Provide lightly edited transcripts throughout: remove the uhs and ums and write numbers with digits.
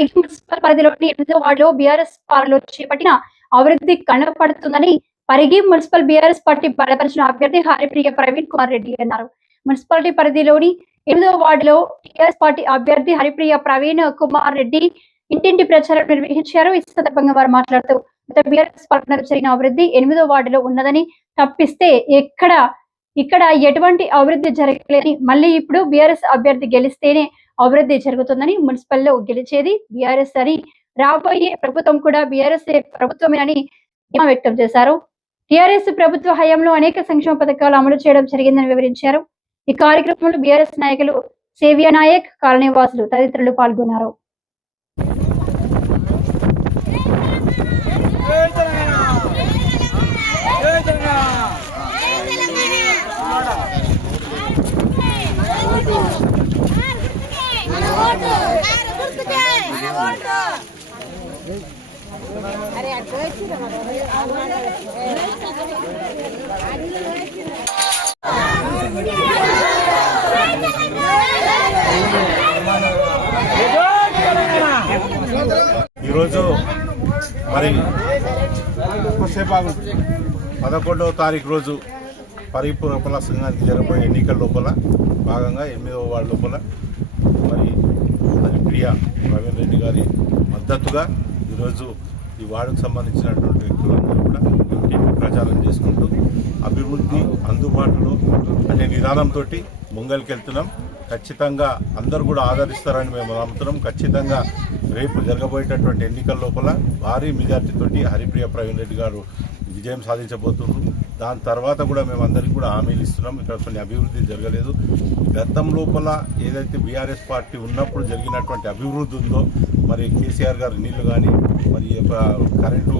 Municipal పరిధిలోని 8వ వార్డులో బీఆర్ఎస్ పాలనలో చేపట్టిన అభివృద్ధి కనపడుతుందని పరిగి మున్సిపల్ బీఆర్ఎస్ పార్టీ బలపరిచిన అభ్యర్థి హరిప్రియ ప్రవీణ్ కుమార్ రెడ్డి అన్నారు. మున్సిపాలిటీ పరిధిలోని 8వ వార్డులో టీఆర్ఎస్ పార్టీ అభ్యర్థి హరిప్రియ ప్రవీణ్ కుమార్ రెడ్డి ఇంటింటి ప్రచారం నిర్వహించారు. ఈ సందర్భంగా వారు మాట్లాడుతూ బీఆర్ఎస్ పాలనలో జరిగిన అభివృద్ధి 8వ వార్డులో ఉన్నదని, తప్పిస్తే ఇక్కడ ఎటువంటి అభివృద్ధి జరగలేదని, మళ్ళీ ఇప్పుడు బీఆర్ఎస్ అభ్యర్థి గెలిస్తేనే అభివృద్ధి జరుగుతుందని, మున్సిపల్లో గెలిచేది బీఆర్ఎస్ అని, రాబోయే ప్రభుత్వం కూడా బీఆర్ఎస్ ప్రభుత్వమేనని ధీమా వ్యక్తం చేశారు. టీఆర్ఎస్ ప్రభుత్వ హయాంలో అనేక సంక్షేమ పథకాలు అమలు చేయడం జరిగిందని వివరించారు. ఈ కార్యక్రమంలో బీఆర్ఎస్ నాయకులు సేవియా నాయక్, కాలనీ వాసులు తదితరులు పాల్గొన్నారు. ఈరోజు మరి 11వ తారీఖు రోజు పరిపూర్ణ సంఘానికి జరగబోయే ఎన్నికల లోపల భాగంగా 8వ వార్డు లోపల మరి హరిప్రియ ప్రవీణ్ రెడ్డి గారి మద్దతుగా ఈరోజు ఈ వార్డుకు సంబంధించినటువంటి వ్యక్తులందరూ కూడా ఇంటింటి ప్రచారం చేసుకుంటూ అభివృద్ధి అందుబాటులో అనే విధానంతో ముంగల్కి వెళ్తున్నాం. ఖచ్చితంగా అందరూ కూడా ఆదరిస్తారని మేము నమ్ముతున్నాం. ఖచ్చితంగా రేపు జరగబోయేటటువంటి ఎన్నికల లోపల భారీ మెజార్టీతోటి హరిప్రియ ప్రవీణ్ రెడ్డి గారు విజయం సాధించబోతున్నారు. దాని తర్వాత కూడా మేము అందరికీ కూడా హామీలు ఇస్తున్నాం. ఇక్కడ కొన్ని అభివృద్ధి జరగలేదు. గతం లోపల ఏదైతే బీఆర్ఎస్ పార్టీ ఉన్నప్పుడు జరిగినటువంటి అభివృద్ధి ఉందో, మరి కేసీఆర్ గారి నీళ్లు కానీ, మరి కరెంటు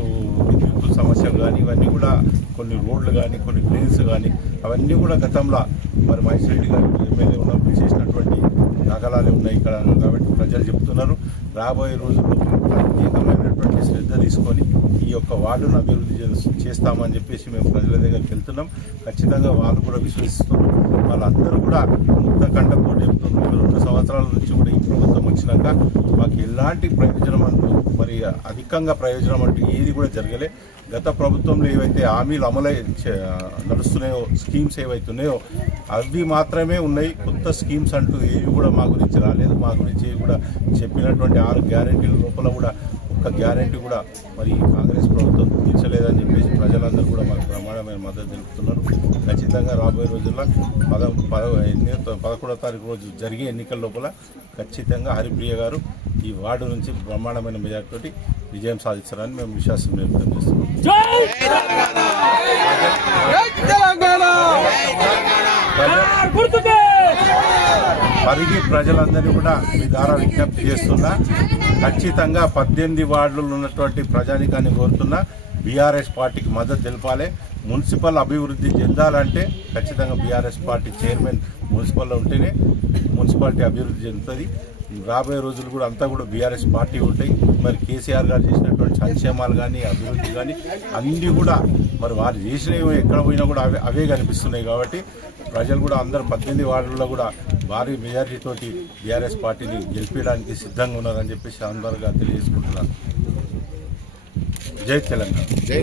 విద్యుత్ సమస్యలు కానీ, ఇవన్నీ కూడా కొన్ని రోడ్లు కానీ, కొన్ని డ్రైన్స్ కానీ, అవన్నీ కూడా గతంలో మరి మహేష్ రెడ్డి గారు ఎమ్మెల్యే ఉన్నప్పుడు చేసినటువంటి దాఖలాలే ఉన్నాయి ఇక్కడ. కాబట్టి ప్రజలు చెప్తున్నారు, రాబోయే రోజుల్లో ప్రత్యేకమైనటువంటి శ్రద్ధ తీసుకొని ఈ యొక్క వార్డును అభివృద్ధి చేస్తామని చెప్పేసి మేము ప్రజల దగ్గరికి వెళ్తున్నాం. ఖచ్చితంగా వాళ్ళు కూడా విశ్వసిస్తున్నారు. వాళ్ళందరూ కూడా ముక్త కంఠంతో చెప్తున్నారు. 2 సంవత్సరాల నుంచి కూడా ఈ ప్రభుత్వం వచ్చినాక మాకు ఎలాంటి ప్రయోజనం అంటూ, మరి అధికంగా ప్రయోజనం అంటూ ఏది కూడా జరగలే. గత ప్రభుత్వంలో ఏవైతే హామీలు నడుస్తున్నాయో, స్కీమ్స్ ఏవైతే ఉన్నాయో అవి మాత్రమే ఉన్నాయి. కొత్త స్కీమ్స్ అంటూ ఏవి కూడా మా గురించి రాలేదు. మా గురించి కూడా చెప్పినటువంటి 6 గ్యారెంటీల లోపల కూడా ఒక్క గ్యారెంటీ కూడా మరి కాంగ్రెస్ ప్రభుత్వం తీర్చలేదని చెప్పేసి ప్రజలందరూ కూడా మాకు ప్రమాణమైన మద్దతు తెలుపుతున్నారు. ఖచ్చితంగా రాబోయే రోజుల్లో 11వ తారీఖు రోజు జరిగే ఎన్నికల లోపల ఖచ్చితంగా హరిప్రియ గారు ఈ వార్డు నుంచి బ్రహ్మాండమైన మెజార్టీతోటి విజయం సాధిస్తారని మేము విశ్వాసం వ్యక్తం చేస్తున్నాం. పరిగి ప్రజలందరినీ కూడా మీ ద్వారా విజ్ఞప్తి చేస్తున్నా, ఖచ్చితంగా 18 వార్డులు ఉన్నటువంటి ప్రజానికాన్ని కోరుతున్నా బీఆర్ఎస్ పార్టీకి మద్దతు తెలపాలి. మున్సిపల్ అభివృద్ధి చెందాలంటే ఖచ్చితంగా బీఆర్ఎస్ పార్టీ చైర్మన్ మున్సిపల్లో ఉంటేనే మున్సిపాలిటీ అభివృద్ధి చెందుతుంది. రాబోయే రోజులు కూడా అంతా కూడా బీఆర్ఎస్ పార్టీ ఉంటాయి. మరి కేసీఆర్ గారు చేసినటువంటి సంక్షేమాలు కానీ, అభివృద్ధి కానీ అన్నీ కూడా మరి వారు చేసినవి ఎక్కడ పోయినా కూడా అవే కనిపిస్తున్నాయి. కాబట్టి ప్రజలు కూడా అందరూ 18 వార్డుల్లో కూడా భారీ మెజారిటీతోటి బీఆర్ఎస్ పార్టీని గెలిపించడానికి సిద్ధంగా ఉన్నారని చెప్పేసి అందరుగా తెలియజేసుకుంటున్నాను. జై తెలంగాణ.